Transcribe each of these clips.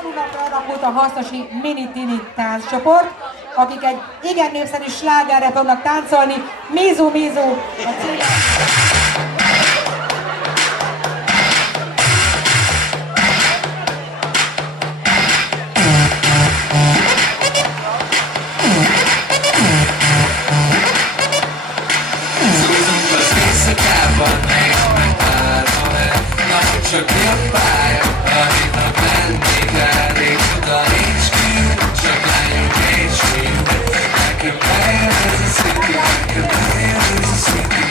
Falunapra alakult a Hasznosi Mini-Tini tánccsoport, akik egy igen népszerű slágerre fognak táncolni. Mizu Mizu a cím. Csak jobb pálya, ahitnak lennék elég, oda nincs ki, csak lányok és fiú. Nekem bejön ez a city, nekem bejön ez a city.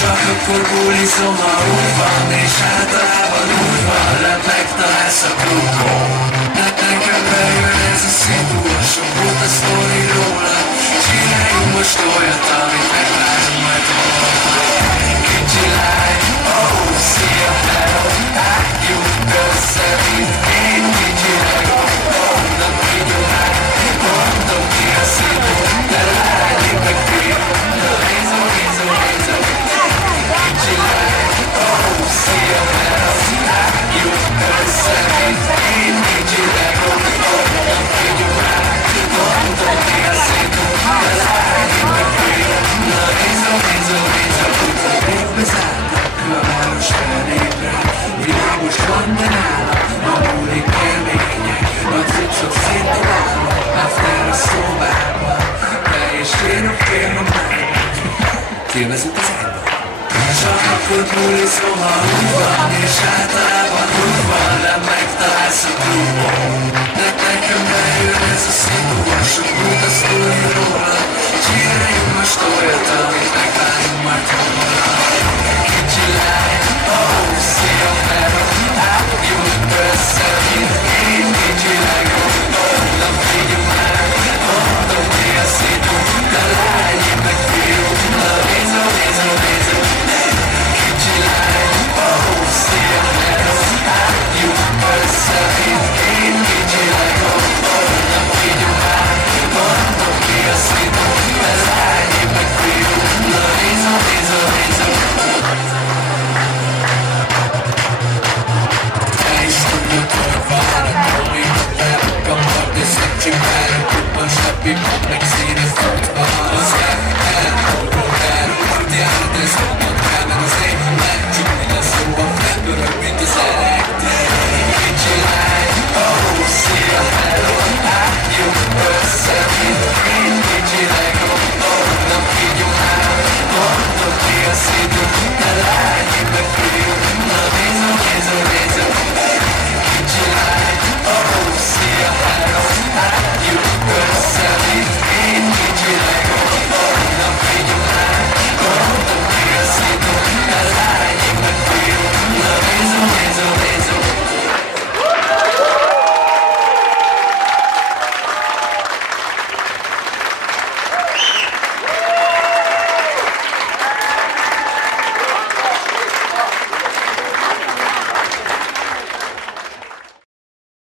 Csak akkor buliszom, ha úgy van, és általában úgy van, megtalálsz a klubon. Nekem bejön ez a szitu, a sok volt a sztori róla. Csináljunk most olyat, amit megvárunk majd holnap. Kicsi lány, oh, szia, hello, álljuk össze, mint én kicsi legó. Mondom, vigyunk át, mondom ki a szitu, de lányik meg fiú. Na, nézó, nézó, nézó. Kicsi lány, oh, szia, hello, álljuk össze, mint én kicsi legó. Mondom, vigyunk át, mondom ki a szitu, de lányik meg fiú. Na, nézó, nézó, nézó. Bezártak a város felébre, világos van, de nála a múlik élmények, a cuccok széttalálnak, after a szobában, te és kérem már, filmezünk az egyben. Csak akkor buliszom, ha úgy van, és általában úgy van, nem megtalálsz a klubon. Nekem bejön ez a szitu, a sok volt a sztori róla, csináljunk most olyat, amit megvárunk majd holnap. Kicsi lány, oh, szia, hello, álljuk össze, mint én kicsi legó. Mondom, vigyünk már, mondom ki a szitu, de lányik meg fiú. Na, nézó, nézó, nézó. Kicsi lány, oh, szia, hello, álljuk össze, mint én kicsi legó. Mondom, vigyünk már, mondom ki a szitu, de lányik meg fiú. Na, nézó, nézó, nézó. People